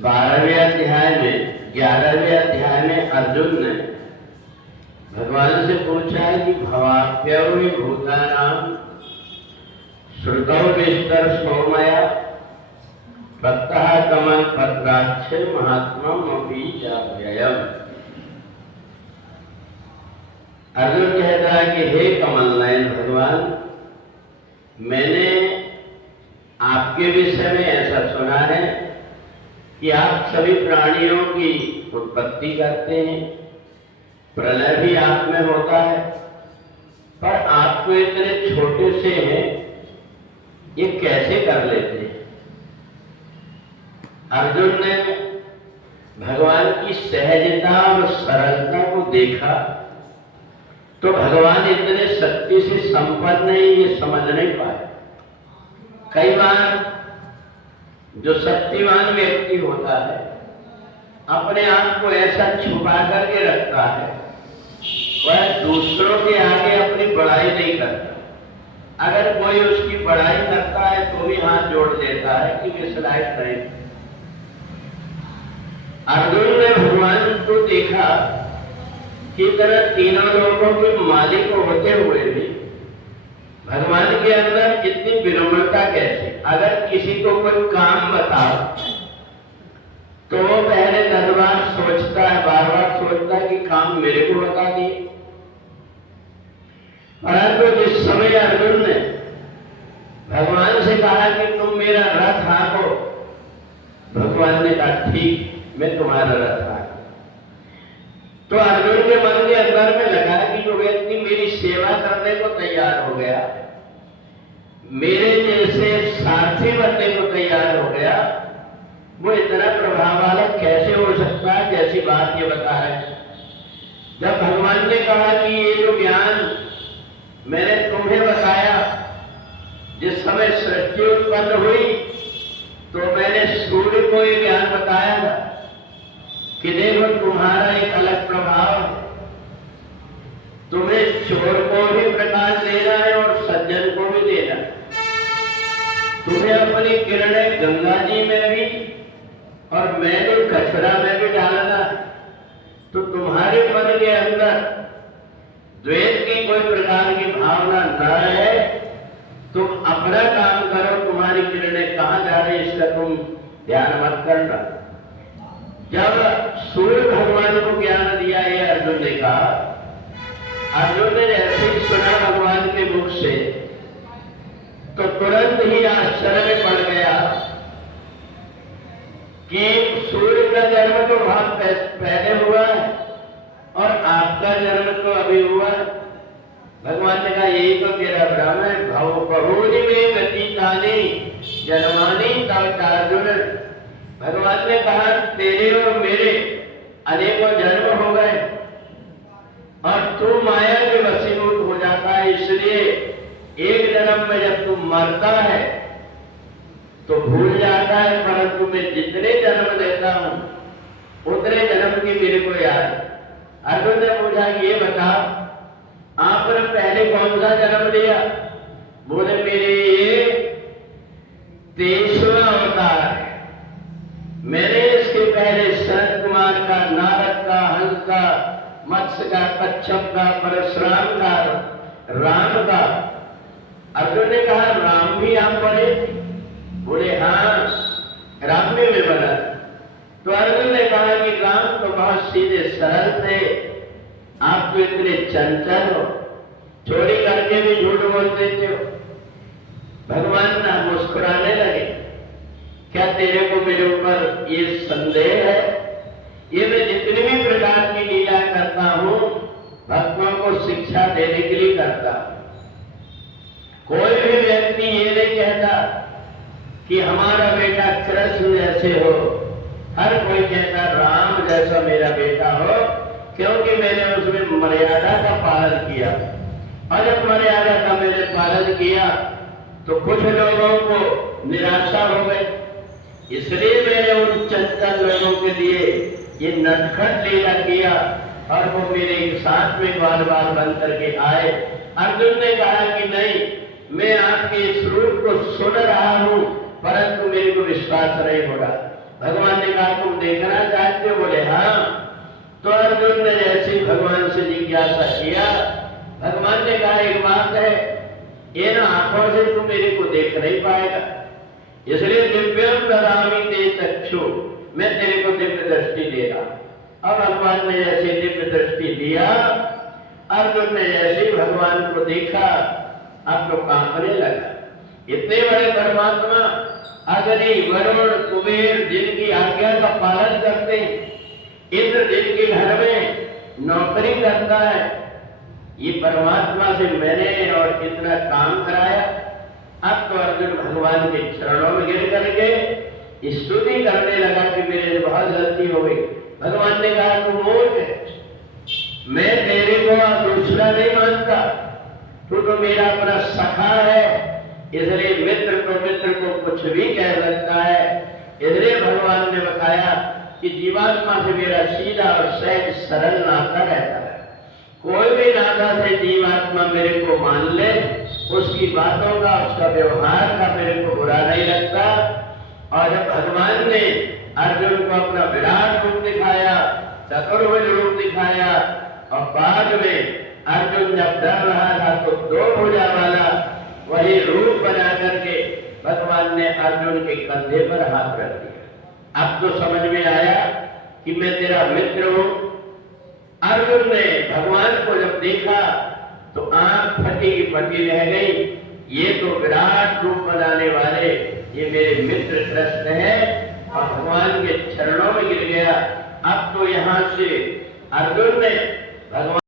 12वें अध्याय में 11वें अध्याय में अर्जुन ने भगवान से पूछा है कि भवाप्यवि भूतानाम श्रुतौ विस्तर सोमया प्रत्यह कमल पत्राक्ष महात्मम अपि चाव्ययम्। अर्जुन कहता है कि हे कमल नयन भगवान, मैंने आपके विषय में ऐसा सुना है कि आप सभी प्राणियों की उत्पत्ति करते हैं, प्रलय भी आप में होता है, पर आप तो इतने छोटे से हैं, ये कैसे कर लेते हैं? अर्जुन ने भगवान की सहजता और सरलता को देखा तो भगवान इतने शक्ति से संपन्न है ये समझ नहीं पाए। कई बार जो शक्तिमान व्यक्ति होता है अपने आप को ऐसा छुपा करके रखता है, वह दूसरों के आगे अपनी बड़ाई नहीं करता। अगर कोई उसकी बड़ाई करता है तो भी हाथ जोड़ देता है कि इस लायक नहीं। अर्जुन ने भगवान को देखा कि तरह तीनों लोगों के मालिक होते हुए भी भगवान के अंदर इतनी विनम्रता कैसे? अगर किसी को कोई काम बताओ तो वो पहले 10 बार सोचता है, बार बार सोचता है कि काम मेरे को बता दिए। परंतु जिस समय अर्जुन ने भगवान से कहा कि तुम मेरा रथ हाँको, भगवान ने कहा ठीक, मैं तुम्हारा रथ हाँकूं। तो अर्जुन के मन के अंदर में लगा कि जो व्यक्ति मेरी सेवा करने को तैयार हो गया, मेरे जैसे सारथी बनने को तैयार हो गया, वो इतना प्रभाव वाला कैसे हो सकता है? जैसी बात ये बता रहे हैं। जब भगवान ने कहा कि ये जो ज्ञान मैंने तुम्हें बताया, जिस समय सृष्टि उत्पन्न हुई तो मैंने सूर्य को ये ज्ञान बताया था कि देखो तुम्हारा एक अलग प्रभाव है, तुम्हें चोर को भी प्रकाश देना है और सज्जन को भी देना है। तुम्हें अपनी किरणें गंगा जी में भी और मैंने कचरा में भी डालना है। तो तुम्हारे मन के अंदर द्वेष की कोई प्रकार की भावना न रहे, तुम अपना काम करो, तुम्हारी किरणें कहां जा रही इसका तुम ध्यान मत करना। जब सूर्य भगवान को ज्ञान दिया ये अर्जुन ने कहा, अर्जुन ने जैसे ही सुना भगवान के मुख से तो तुरंत ही आश्चर्य में पड़ गया कि सूर्य का जन्म तो बहुत पहले हुआ है और आपका जन्म तो अभी हुआ है। भगवान ने कहा यही तो तेरा भ्रम है, बहुनी में गतिकानी जन्मानी तब अर्जुन। भगवान ने कहा तेरे और मेरे अनेकों जन्म हो गए और तू माया के वशीभूत हो जाता है, इसलिए एक जन्म में जब तू मरता है तो भूल जाता है, परंतु मैं जितने जन्म लेता हूं उतने जन्म की मेरे को याद। अर्जुन ने पूछा ये बता आपने पहले कौन सा जन्म लिया? बोले मेरे ये 23वां अवतार है। मैंने इसके पहले शरद कुमार का, नारद का, हंस का, मत्स्य का, कच्छप का, परशुराम का, राम का। अर्जुन ने कहा राम भी आप बने? बोले हाँ, राम भी मैं बना। तो अर्जुन ने कहा कि राम तो बहुत सीधे सरल थे, आप तो इतने चंचल हो, चोरी करके भी झूठ बोल देते हो। भगवान ना मुस्कुराने लगे, क्या तेरे को मेरे ऊपर ये संदेह है? ये मैं जितनी भी प्रकार की लीला करता हूं भक्तों को शिक्षा देने के लिए करता हूं। कोई भी व्यक्ति ये नहीं कहता कि हमारा बेटा कृष्ण जैसे हो, हर कोई कहता राम जैसा मेरा बेटा हो, क्योंकि मैंने उसमें मर्यादा का पालन किया। और जब मर्यादा का मैंने पालन किया तो कुछ लोगों को निराशा हो गई, इसलिए मैंने उन चंचल लोगों के लिए ये नटखट लीला किया और वो मेरे साथ में बार बार बन करके आए। अर्जुन ने कहा कि नहीं, मैं आपके इस रूप को सुन रहा हूं परंतु मेरे को विश्वास नहीं हो रहा। भगवान ने कहा तुम देखना चाहते हो? बोले हाँ। तो अर्जुन ने जैसे भगवान से जिज्ञासा किया, भगवान ने कहा एक बात है, ये ना आंखों से तू मेरे को देख नहीं पाएगा, इसलिए दिव्यम ददामि ते चक्षु, मैं तेरे को दिव्य दृष्टि दे रहा। अब भगवान ने जैसे दिव्य दृष्टि दिया, अर्जुन ने जैसे भगवान को देखा, अब तो कांपने लगा। इतने बड़े परमात्मा अग्नि, वरुण, कुबेर जिनकी आज्ञा का पालन करते हैं, इंद्र जिनके घर में नौकरी करता है, ये परमात्मा से मैंने और इतना काम कराया। अब तो अर्जुन भगवान के चरणों में गिर करके स्तुति करने लगा कि मेरे से बहुत गलती हो गई। भगवान ने कहा तू मूर्ख है, मैं तेरे को दूसरा नहीं मानता, तू तो मेरा अपना सखा है, इसलिए मित्र तो मित्र को कुछ भी कह सकता है। इसलिए भगवान ने बताया कि जीवात्मा से मेरा सीधा और सहज सरल नाता रहता है। कोई भी नाता से जीवात्मा मेरे को मान ले, उसकी बातों का, उसका व्यवहार का मेरे को बुरा नहीं लगता। और जब भगवान ने अर्जुन को अपना विराट रूप दिखाया, चतुर्भुज रूप दिखाया, और बाद में अर्जुन जब डर रहा था तो दो भुजा वाला वही रूप बना करके भगवान ने अर्जुन के कंधे पर हाथ रख दिया। अब तो समझ में आया कि मैं तेरा मित्र हूं। अर्जुन ने भगवान को जब देखा तो आंख फटी की फटी रह गई, ये तो विराट रूप बनाने वाले ये मेरे मित्र कृष्ण है, और भगवान के चरणों में गिर गया। अब तो यहां से अर्जुन ने भगवान